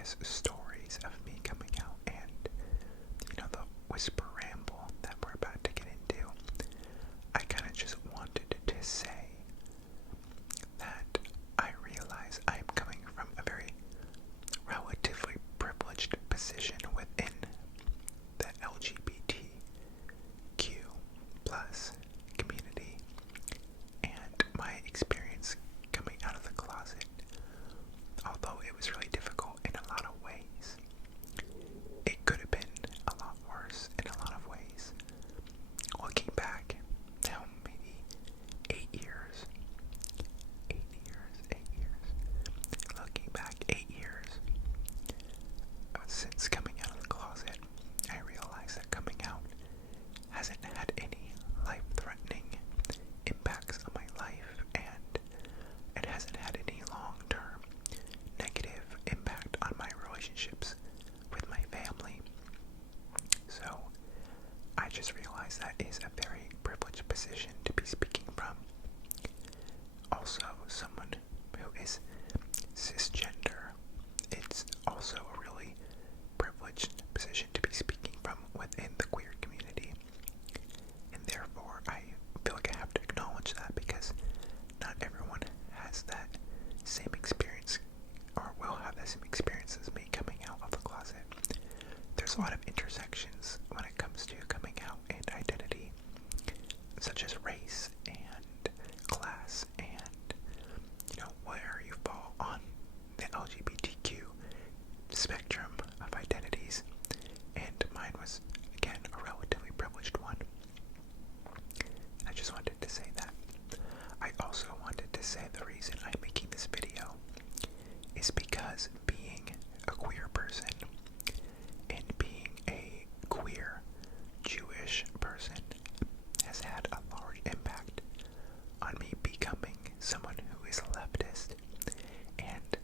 guess, stories of me coming out and, the whisper ramble that we're about to get into, I kind of just wanted to say that I realize I'm coming from a very relatively privileged position within the LGBTQ plus community, and my experience coming out of the closet, although it was really difficult in a lot of ways, it could have been a lot worse in a lot of ways. Looking back now, maybe 8 years, looking back 8 years since coming out of the closet, I realized that coming out hasn't had any life-threatening impacts on my life, and it hasn't had any long-term negative impact on my relationships with my family. So I just realized that is a very privileged position to be speaking from. Also, someone who is cisgender, it's also a really privileged position to be speaking from within the queer community. And therefore, I feel like I have to acknowledge that, because not everyone has that same experience, or will have the same experience as me coming out of the closet. There's a lot of intersections when it comes to coming out and identity, such as race and class and, where you fall on the LGBTQ spectrum of identities, and mine was, again, a relatively privileged one. I just wanted to say that. I also wanted to say the reason I'm making this video is because being a queer person and being a queer Jewish person has had a large impact on me becoming someone who is a leftist, and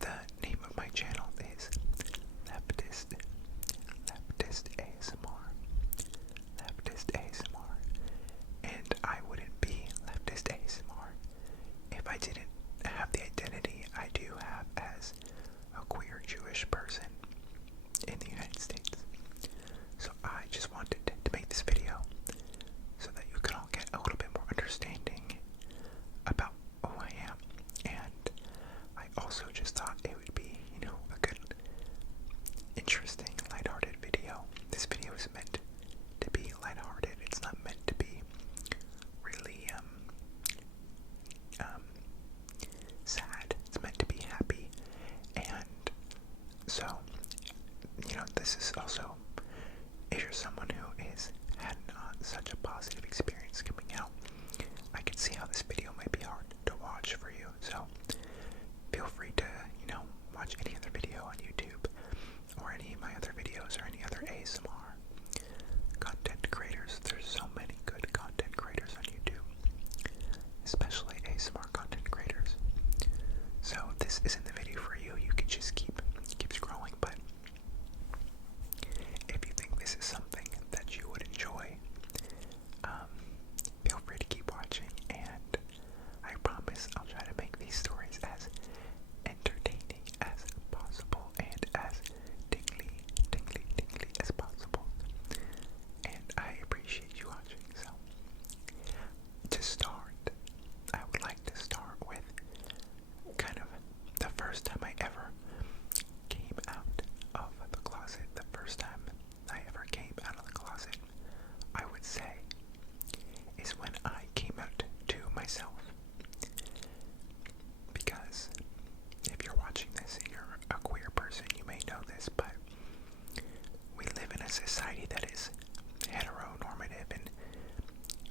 the name of my channel is Leftist ASMR, and I wouldn't be Leftist ASMR if I didn't have the identity I do have as a queer Jewish person in the United States. So I just wanted to make this video so that you can all get a little bit more understanding about who I am, and I also just thought it would be, a good, interesting, lighthearted video. This video is meant to be lighthearted. It's not meant to be really sad. It's meant to be happy, and so, this is also, if you're someone who had not such a positive experience coming out, I can see how this video might be hard to watch for you. So feel free to, watch any other video on YouTube, or any of my other videos, or any other ASMR content creators. There's so many good content creators on YouTube, especially ASMR content creators. So this isn't the video for you. You can just keep scrolling, but if you think this is something that you would enjoy, feel free to keep watching, and I promise I'll try to make these stories as entertaining as possible and as tingly as possible. And I appreciate you watching. So to start, I would like to start with kind of the first time I ever came out of the closet. The first time I ever came out of the closet, I would say, is when I came out to myself. Because if you're watching this and you're a queer person, you may know this, but we live in a society that is heteronormative and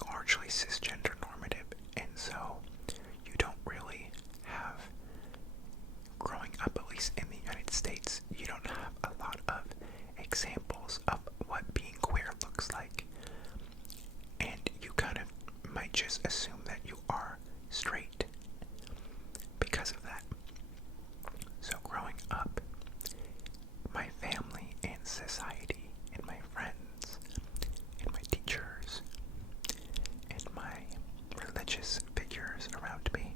largely cisgender normative, and so you don't really have, growing up at least in the United States, you don't have a lot of examples of what being queer looks like, and you kind of might just assume that you are straight because of that. So growing up, my family and society and my friends and my teachers and my religious figures around me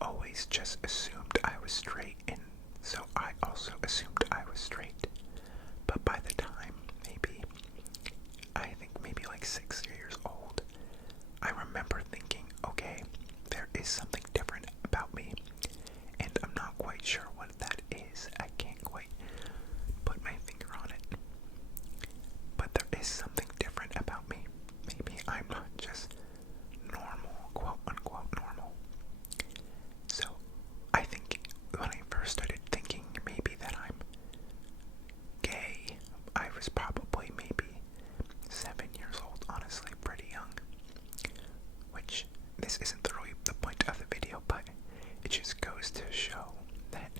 always just assumed I was straight, and so I also assumed I was straight. But by the time, I think maybe like 6 years old, I remember thinking, okay, there is something different about me, and I'm not quite sure what that is. I can't quite put my finger on it. But there is something different about me. Maybe I'm not just normal, quote unquote normal. So I think when I first started thinking maybe that I'm gay, I was probably maybe 7 years old, honestly, pretty young. Which, this isn't really the point of the video, but it just goes to show that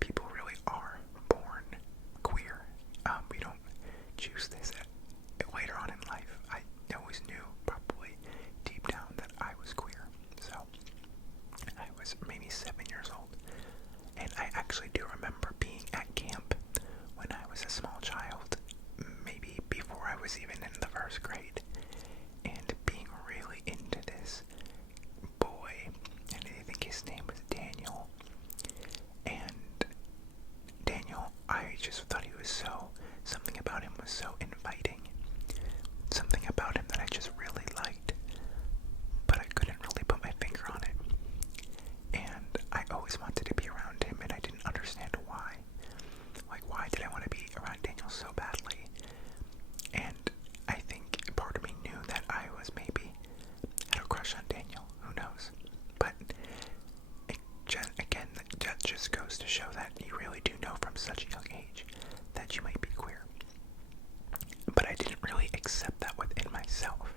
people really are born queer. We don't choose this later on in life. I always knew, probably deep down, that I was queer. So, I was maybe 7 years old. And I actually do remember being at camp when I was a small child, maybe before I was even in the first grade, and being really into this boy, and I think his name was Daniel. And Daniel, I just thought he was something about him was so inviting. Something about him that I just really liked, but I couldn't really put my finger on it. And I always wanted to be around him, and I didn't understand why. Like, why did I want to be around Daniel so badly? And I think part of me knew that I was maybe had a crush on Daniel. Who knows? But again, that just goes to show that you really do know from such a young age that you might be queer. But I didn't really accept that within myself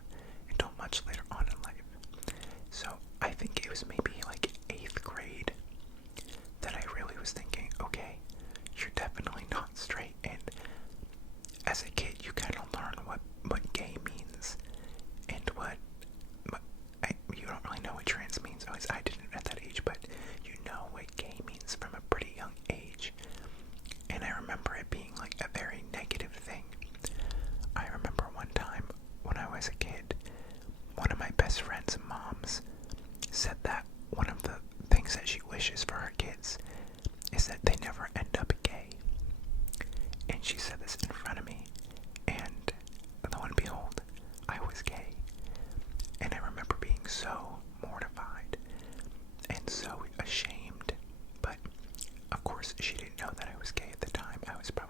until much later on in life. So I think it was maybe like 8th grade that I really was thinking, okay, you're definitely not straight. And as a kid, you kind of learn what gay means and you don't really know what trans means. At least I didn't at that age, but you know what gay means from a pretty young age. And I remember it being like a very negative thing. I remember one time when I was a kid, one of my best friend's moms said that one of the things that she wishes for her kids is that they never end up gay. And she said this in front of me, and lo and behold, I was gay. And I remember being so mortified and so ashamed, but of course she didn't know that I was gay at the time. I was probably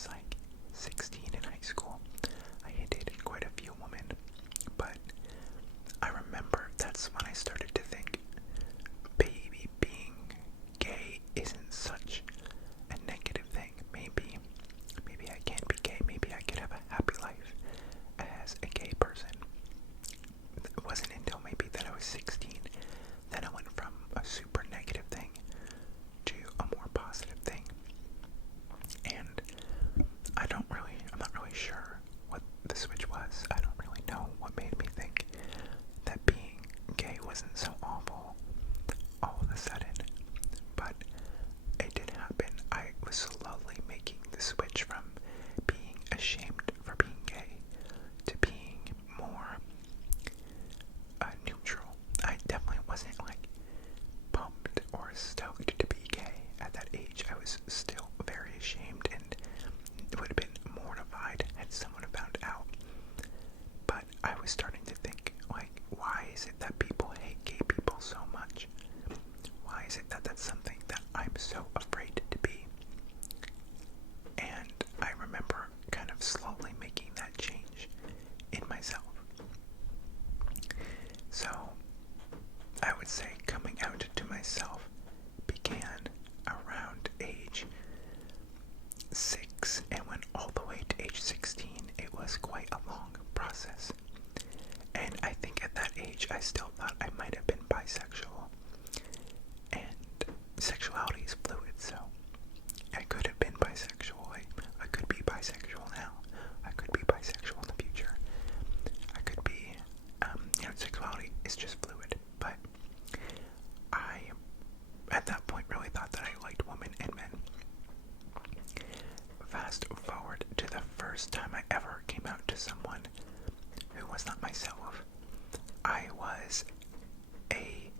was like 16 in high school. I had dated quite a few women, but I remember that's when I started to think, maybe being gay isn't such a negative thing. Maybe I can't be gay. Maybe I could have a happy life as a gay person. It wasn't until maybe that I was 16 that I went from a super negative thing to a more positive thing. And I'm not really sure what the switch was. I don't really know what made me think that being gay wasn't so awful all of a sudden. But it did happen. I was slowly making the switch from being ashamed for being gay to being more neutral. I definitely wasn't like pumped or stoked to be gay at that age. I was still very ashamed and would have been mortified had someone found out. But I was starting to think, like, why is it that people hate gay people so much? Why is it that that's something that I'm so afraid to be? And I remember kind of slowly making that change in myself. So, I would say coming out to myself began around age 6 and went all the way to age 16. It was quite a long process. And I think at that age I still thought I might have been bisexual. And sexuality is fluid, so I could have been bisexual. I could be bisexual now. I could be bisexual in the future. I could be, sexuality is just fluid. But I, at that point, really thought that I liked women and men. Fast forward to the first time I ever came out to someone who was not myself. I was a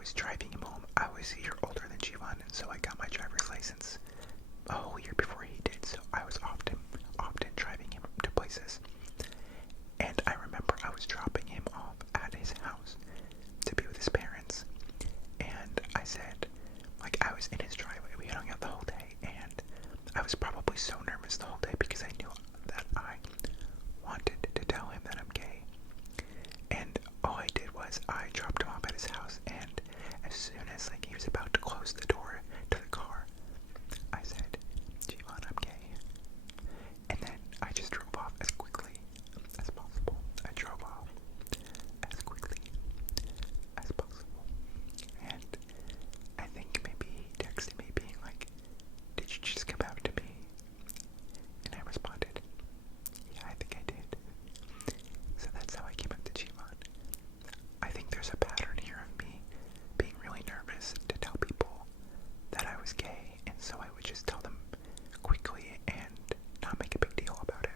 was driving him home. I was a year older than Jivan, and so I got my driver's license a whole year before he did, so I was often driving him to places. And I remember I was dropping him off at his house to be with his parents, and I said, like, I was in his driveway, we hung out the whole day, and I was probably so nervous the whole day because I knew that I wanted to tell him that I'm gay. And all I did was I dropped him off at his house, and as soon as like he was about to close the door to the car, I said, Jivan, I'm gay. And then I just drove off as quickly as possible. I drove off as quickly as possible. And I think maybe he texted me being like, did you just come out to me? And I responded, yeah, I think I did. So that's how I came up to Jivan. I think there's a pattern here of me being really nervous to tell people that I was gay, and so I would just tell them quickly and not make a big deal about it.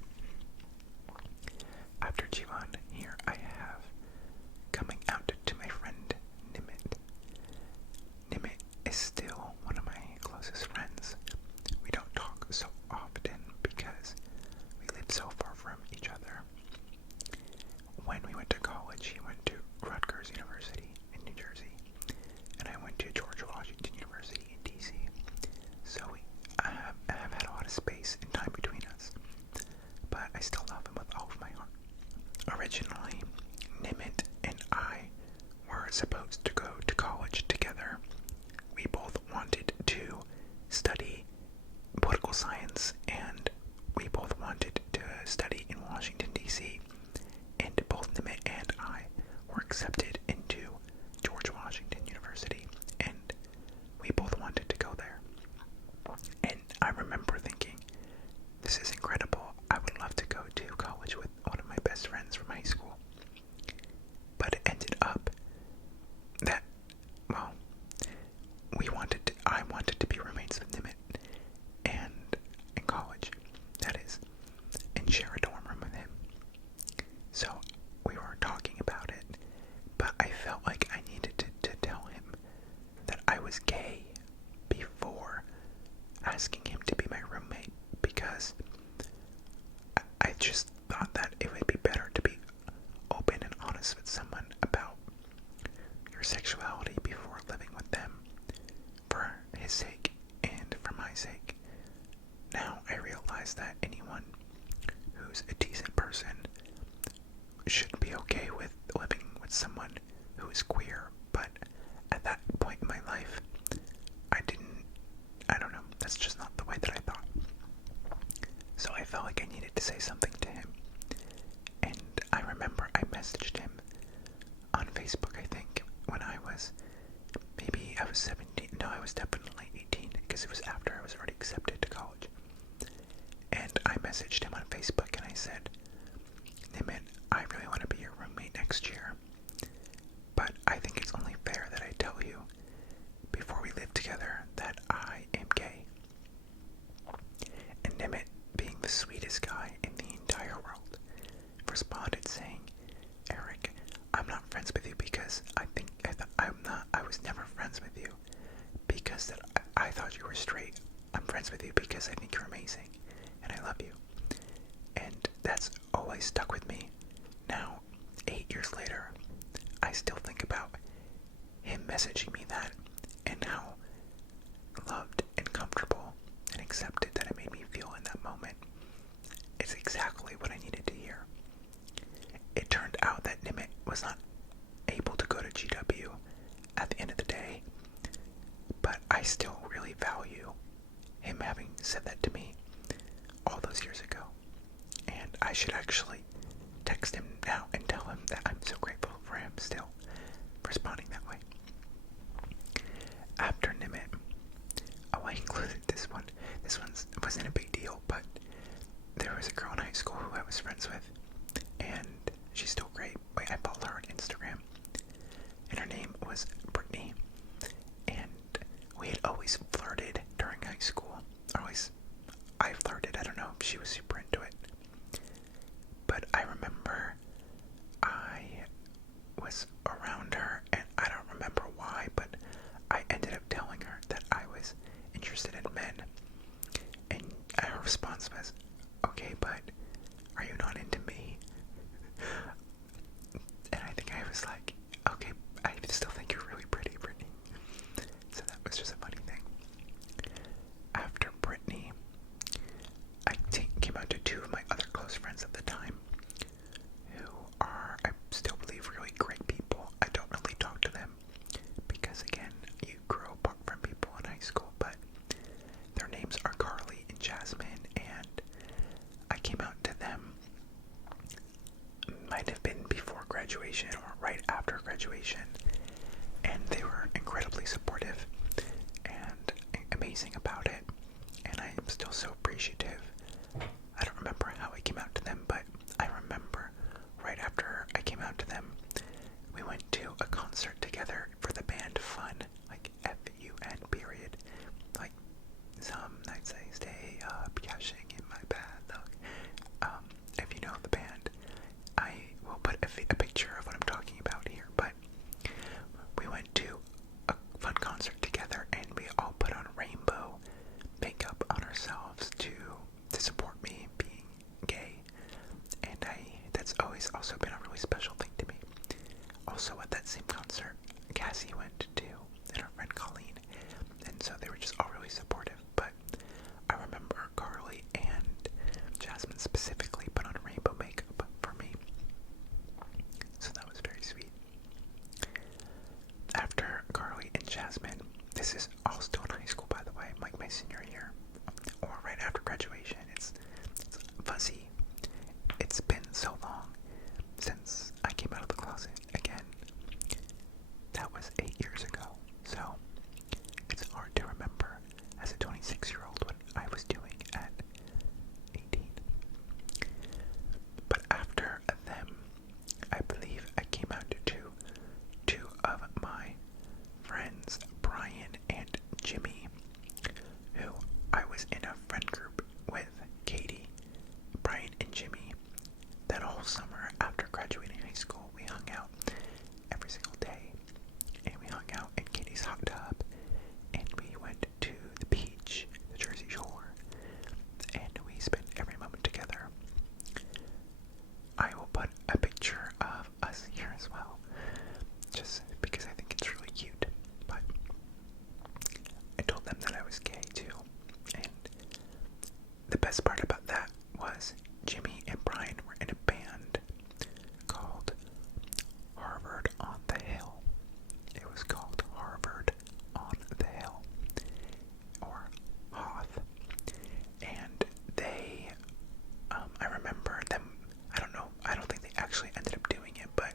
After Jivan, here I have coming out to my friend Nimit. Nimit is still one of my closest friends. We don't talk so often because we live so far from each other. When we went to college, he went to Rutgers University in New Jersey, and I went to George Washington University in DC. So we have had a lot of space and time between us, but I still love him with all of my heart. Originally, Nimit and I were supposed to go to college together. We both wanted to study political science, and we both wanted to study in Washington, D.C., and both Nimit and I were accepted into George Washington University, and we both wanted to go there. And I remember thinking, this is incredible. I would love to go to college with one of my best friends from high school. But it ended up that, well, I wanted to be roommates with Nimit, and in college, that is, and share a dorm room with him. So we were talking about it, but I felt like I needed to tell him that I was gay before asking him to be my roommate, because I just thought that it would be better to be open and honest with someone about your sexuality before living with them, for his sake and for my sake. Now I realize that anyone who's a decent person should be okay with living with someone who is queer, but at that point in my life, I don't know, that's just not the way that I thought. So I felt like I needed to say something to him, and I remember I messaged him on Facebook, I think, when I was 17, no, I was definitely 18, because it was after I was already accepted to college. And I messaged him on Facebook and I said, Nimit, I really want to be your roommate next year, but I think it's only fair that I tell you before we live together that I am gay. And Nimit, being the sweetest guy in the entire world, responded saying, Eric, I'm not friends with you because I was never friends with you because I thought you were straight. I'm friends with you because I think you're amazing and I love you. And that's always stuck with me. Now, 8 years later, I still think about him messaging me that and how loved and comfortable and accepted that it made me feel in that moment. It's exactly what I needed to hear. It turned out that Nimit was not able to go to GW at the end of the day, but I still really value him having said that to me all those years ago. And I should actually text him now and tell him that I'm so grateful for him still responding that way. After Nimit, I included this one. This one wasn't a big deal, but there was a girl in high school who I was friends with, and she's still great. Wait, I followed her on Instagram, and her name was Brittany, and we had always flirted during high school, or at least I flirted. I don't know if she was super into it, but I remember I was around her, and I don't remember why, but amazing about it, and I am still so appreciative. I don't remember how I came out to them, but I remember right after I came out to them, we went to a concert together for the band Fun, like F-U-N period. Like, some nights I stay up, cashing in my bad luck. If you know the band, I will put a picture of what I'm talking about here, but we went to a Fun concert together, and we all put on rainbow makeup on ourselves to support me being gay, and that's always also been a really special thing to me. Also, at that same concert, Cassie went to, and her friend Colleen, and so they were just all really supportive. But I remember Carly and Jasmine specifically put on rainbow makeup for me, so that was very sweet. After Carly and Jasmine, this is all still in high school, by the way, like my senior year, or right after graduation. It's fuzzy. It's been so long since I came out of the closet again. That was 8 years ago, so it's hard to remember as a 26-year-old what I was doing at 18. But after them, I believe I came out to two of my friends, Brian and Jimmy, who I was in a friend group with. Katie, Brian, and Jimmy. That whole summer after graduating high school, we hung out every single day, and we hung out in Katie's hot tub, and we went to the beach, the Jersey Shore, and we spent every moment together. I will put a picture of us here as well, just because I think it's really cute. But I told them that I was gay too, and the best part about that was Jimmy and Brian were in a band called Harvard on the Hill. It was called Harvard on the Hill, or Hoth, and they, I remember them, I don't think they actually ended up doing it, but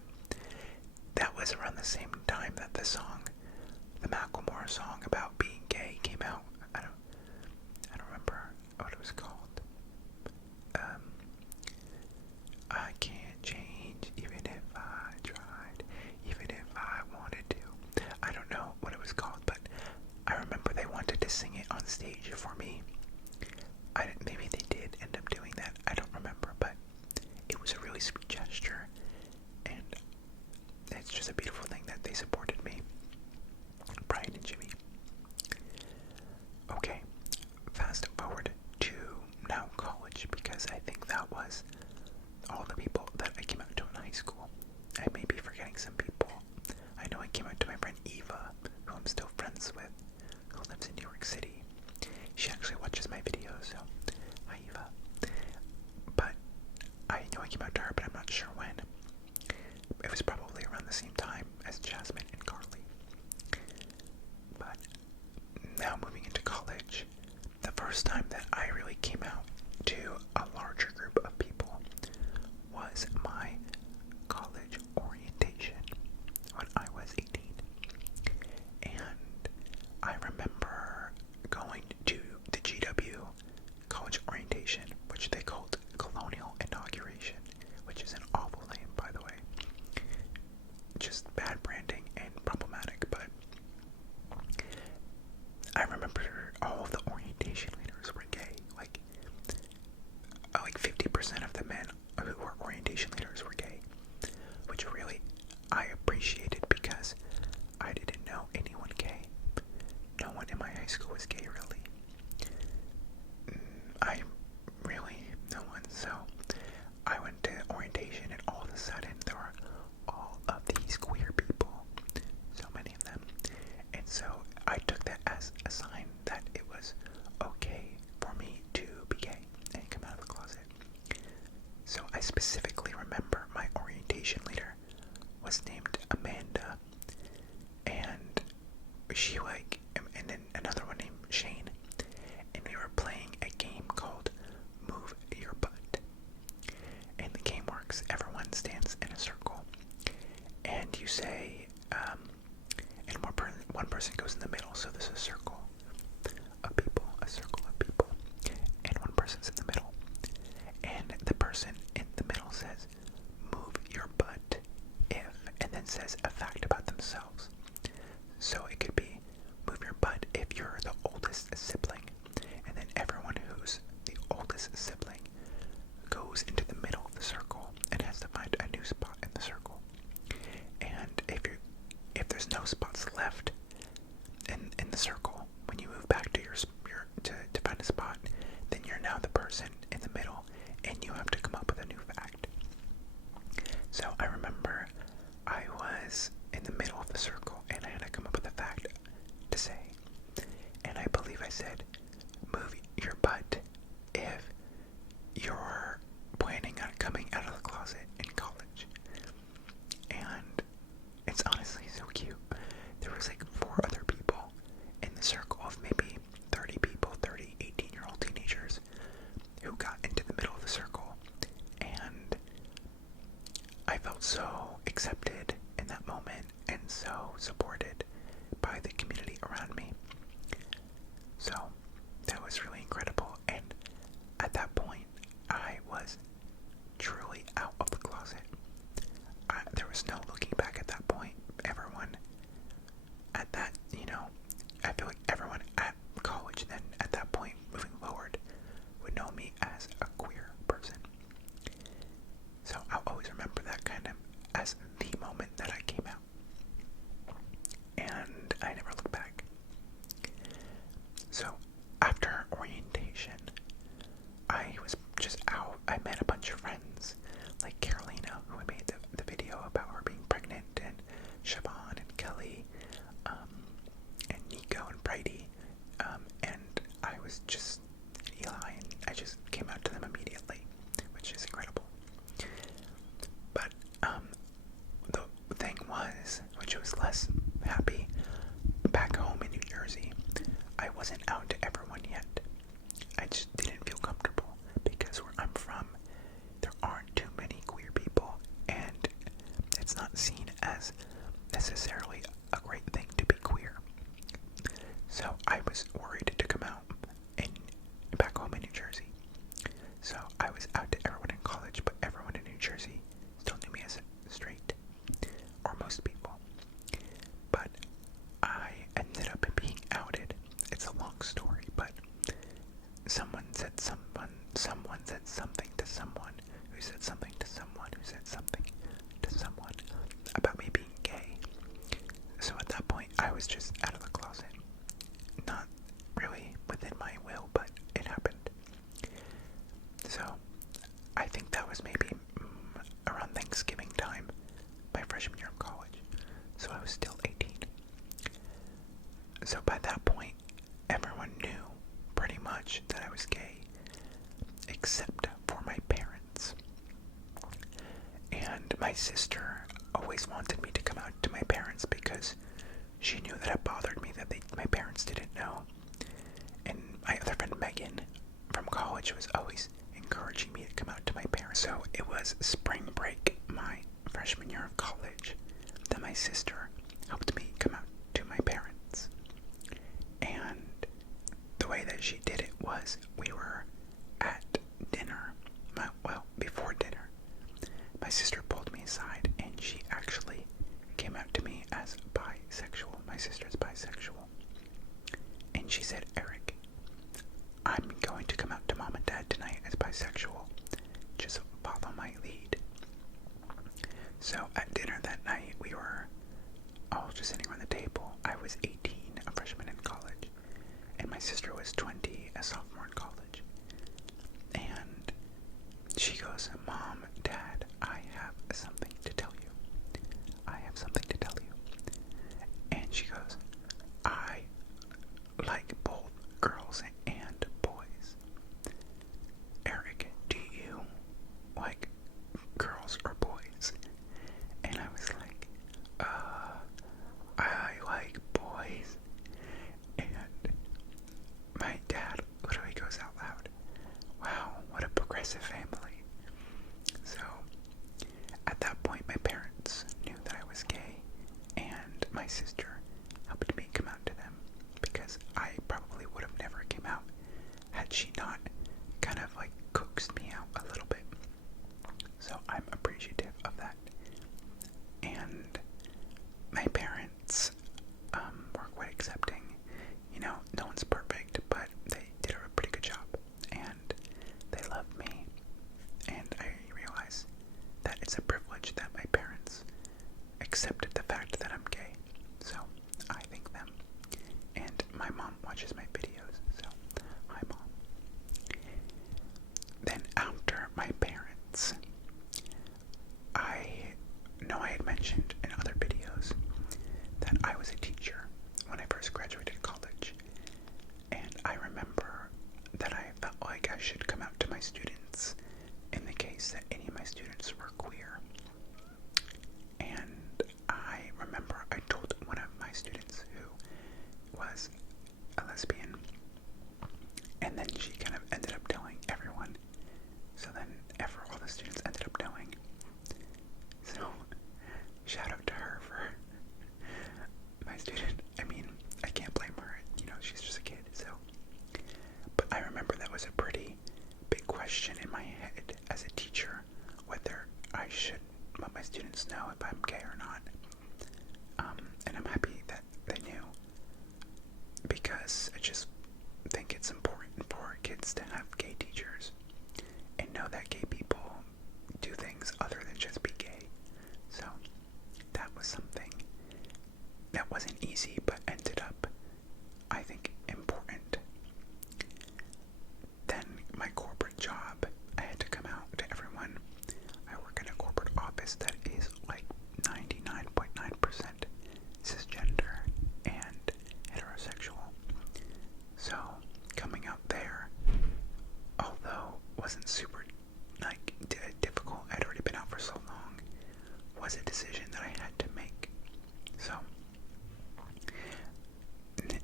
that was around the same time that the song, the Macklemore song about being gay came out. I don't remember what it was called. I can't change even if I tried, even if I wanted to. I don't know what it was called, but I remember they wanted to sing it on stage for me. Maybe they did end up doing that. I don't remember, but it was a really sweet gesture, and it's just a beautiful thing that they supported me. Brian and Jimmy. Okay, fast forward to now college, because I think that was all the people that I came out to in high school. I may be forgetting some people. I know I came out to my friend Eva, who I'm still friends with, who lives in New York City. She actually watches my videos, so hi Eva. But I know I came out to her, but I'm not sure when. It was probably around the same time as Jasmine and Carly. But now moving into college, the first time that I really came out to a larger group of people was my college orientation when I was 18. And I remember going to the GW college orientation, which they called Colonial Inauguration, which is an awful name, by the way. Just bad branding and problematic, but I remember all of the orientation leaders were gay. Like 50% of the men who were orientation leaders were gay, which really I appreciated because I didn't know anyone gay. No one in my high school was gay, really. No one. So I went to orientation, and all of a sudden there were all of these queer people, so many of them, and so I took that as a sign that it was okay for me to be gay and come out of the closet. So I specifically remember my orientation leader was named Amanda, and and then another one named Shane, and we were playing a game called Move Your Butt. And the game works, everyone stands in a circle, and you say, and one person goes in the middle, so there's a circle of So that was really incredible, and at that point, I was truly out of the closet. There was no looking back at that point. Everyone at that, I feel like everyone at college then, at that point, moving forward, would know me as a queer person. So I'll always remember that kind of as the moment that I came out. And I never looked back. So after orientation, I was just out. I met a bunch of friends, like Carolina, who I made the video about her being pregnant, and Siobhan and Kelly, and Nico and Brady, and I was just Eli, and I just came out to them immediately, which is incredible. But the thing was, which was less happy, back home in New Jersey, I wasn't out to everyone yet. I just didn't feel comfortable, because where I'm from, there aren't too many queer people, and it's not seen as necessarily a great thing to be queer. So I was worried to come out back home in New Jersey. So I was out to everyone in college, but everyone in New Jersey still knew me as straight, or most people. But I ended up being outed. It's a long story, but someone said something to someone, who said something to someone, who said something to someone about me being gay. So at that point, I was just out of the closet. Not really within my will, but it happened. So I think that was maybe around Thanksgiving time, my freshman year of college. So I was still 18. So by that point, everyone knew pretty much that I was gay, except for my parents. And my sister always wanted me to come out to my parents because she knew that it bothered me that my parents didn't know. And my other friend Megan from college was always encouraging me to come out to my parents. So it was spring break, my freshman year of college, that my sister helped me come out to my parents. And the way that she did it was, we were at dinner, before dinner, my sister pulled me aside and she actually came out to me as bisexual. My sister's bisexual. And she said, Eric, I'm going to come out to mom and dad tonight as bisexual. Just follow my lead. So at dinner that night, we were all just sitting around the table. I was 18, a freshman in college, and my sister was 20, a sophomore in college. And she goes, Mom, Dad, I have something to tell you. I have something to tell you. And she goes, I like both girls and boys. Eric, do you like girls or boys? And I was like, I like boys. And my dad literally goes out loud, wow, what a progressive family. So at that point, my parents knew that I was gay, and my sister helped me come out to them, because I probably would have never came out had she not kind of like coaxed me out a little bit. So I'm appreciative of that. And my parents were quite accepting. No one's perfect, but they did a pretty good job, and they love me. And I realize that it's a privilege that my parents accepted the fact that I'm gay. So I thank them. And my mom watches my videos, so hi Mom.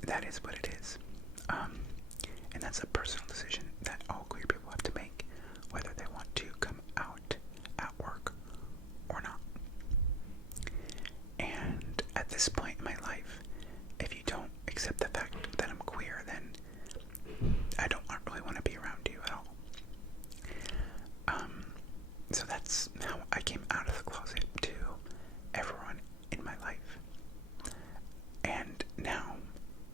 that is what it is. And that's a personal decision that all queer people have to make, whether they want to come out at work or not. And at this point in my life, if you don't accept the fact that I'm queer, then I don't really want to be around you at all. So that's how I came out of the closet to everyone in my life. And now,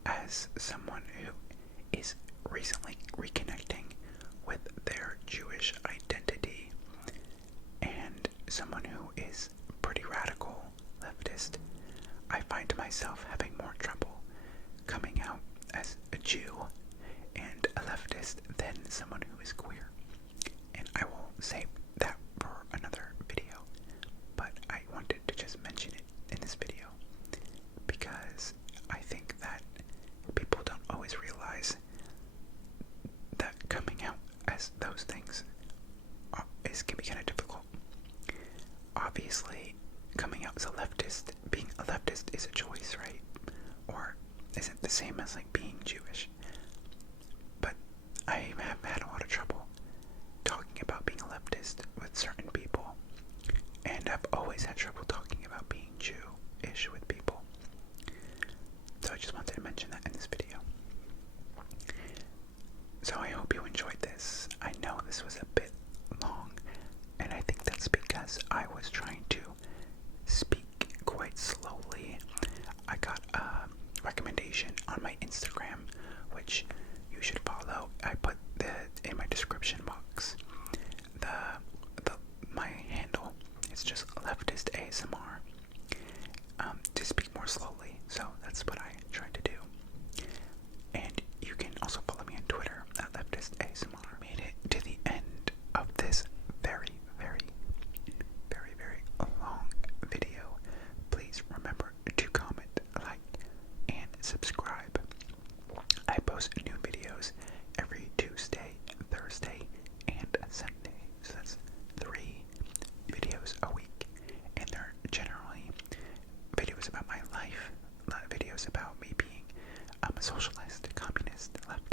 as someone who is recently reconnecting with their Jewish identity, and someone who is pretty radical leftist, I find myself having more trouble coming out as a Jew and a leftist than someone who is queer. And I will save that for another video, but I wanted to just mention it in this video because I think that people don't always realize that coming out as those things can be kind of difficult. Obviously, coming out as a leftist, being a leftist is a choice, right? Or isn't the same as like being Jewish. But I have had a lot of trouble talking about being a leftist with certain people, and I've always had trouble talking about being Jewish with people. So I just wanted to mention that in this video. So I hope you enjoyed this. I know this was a bit long, and I think that's because I was trying to speak quite slowly. I got a recommendation on my Instagram, which you should follow. I put in my description box. My handle is just leftist ASMR. To speak more slowly, so that's what I tried to do. And you can also follow me on Twitter at leftist ASMR. Made it to the end of this very, very, very, very long video. Please remember to comment, like, and subscribe. I post new videos every Tuesday, Thursday, and Sunday. So that's 3 videos a week. And they're generally videos about my life, videos about me being a socialist, communist, leftist,